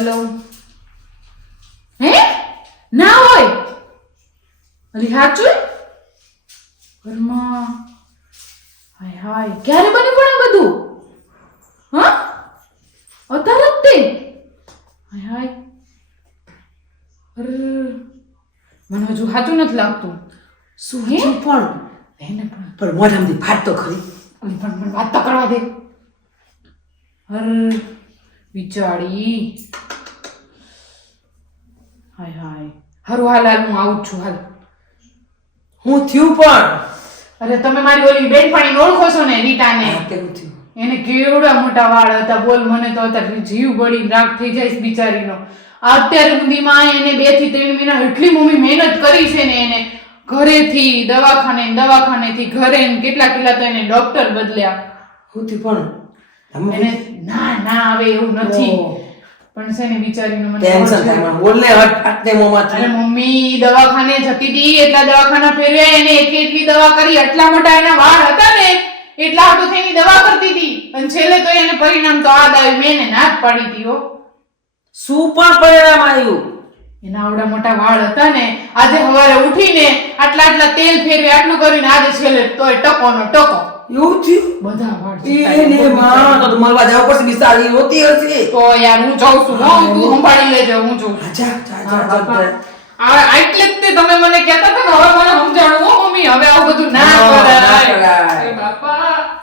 Hello. હે? ના હોય? અલી હાચું? ઘરમાં. હાય હાય. ક્યારે બની પણ આ બધું? હા? અત્યારે તે. હાય હાય. મને હજુ હાચું નથી લાગતું. શું હે? પણ. એને પણ. પણ મોઢામાંથી ફાટ તો ખરી. અને પણ મને વાત તો કરવા દે. અર બિચારી હાય હાય. હારું હાલ હાલ હું આવું છું હાલ. હું થયું પણ. અરે તમે મારી ઓલી બેનપણી ઓળખો છો ને રીટાને કેવું થયું? એને કેવડા મોટા વાળ હતા બોલ મને તો અત્યારે જીવ બળી રાખ થઈ જાય બિચારીનો. અત્યાર સુધીમાં એને બેથી ત્રણ મહિના એટલી મમ્મી મહેનત કરી છે ને એને. ઘરેથી દવાખાને દવાખાનેથી ઘરે કેટલા કેટલા તો એને ડોક્ટર બદલ્યા. હું પણ? એને ના ના આવે એવું નથી. પણ છે ને બિચારીને મને ટેન્શન થાય. મને. બોલ ને હટ ફાટ ને અરે મમ્મી દવાખાને જતી હતી એટલા દવાખાના ફેરવ્યા એને એટલી એટલી દવા કરી એટલા મોટા એના વાળ હતા ને એટલા હાટુ થઈને દવા કરતી હતી. અને છેલ્લે તો એને પરિણામ તો આ આવ્યું મેં એને ના જ પાડી દીધો. શું પણ પરિણામ આવ્યું? એના આવડા મોટા વાળ હતા ને આજે સવારે ઉઠીને આટલા આટલા તેલ ફેરવે આટલું કરીને આજે છેલ્લે તોય ટકો નો ટકો. એવું થયું? બધા એને માં તો તો મળવા જવું પડશે બિચારી રોતી હશે. તો યાર હું જાઉં છું હો, તું સંભાળી લેજે હું જોઉં જા જા જા જા આ એટલે જ તે તમે મને કહેતા હતા ને હવે મને સમજાણું હો મમ્મી હવે આવું બધું ના